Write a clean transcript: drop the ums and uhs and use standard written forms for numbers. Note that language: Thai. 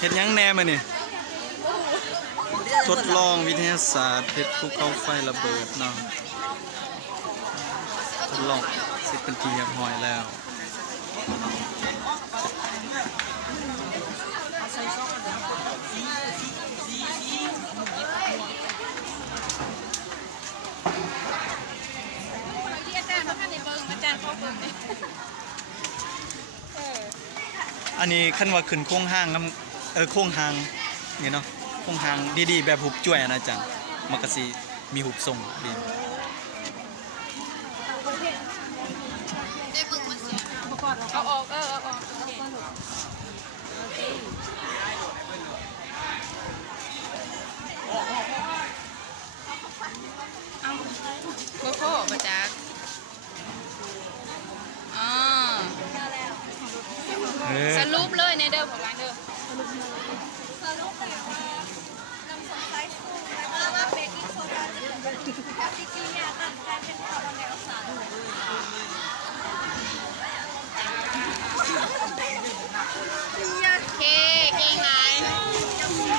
เฮ็ดยังแน่มาเนี่ยทดลองวิทยาศาสตร์เฮ็ดภูเขาไฟระเบิดเนาะทดลองเสร็จเป็นทีเรียบร้อยแล้วอันนี้ขั้นว่าขึ้นโค้งห้างน้ำโค้งหางนี่เนาะโค้งหางดีๆแบบหุบจ่วยนะอาจารย์มันก็สิมีหุบทรงดีเอาออกเอาออกโอ้โหมาจากสรุปเลยในเดิมของร้านเดิมสรุปเลยน้ำส้มสายชูว่าเบกกิ้งโซดาจะเป็นจริงๆเนี่ยต่างกันเป็นคาราเมลสาร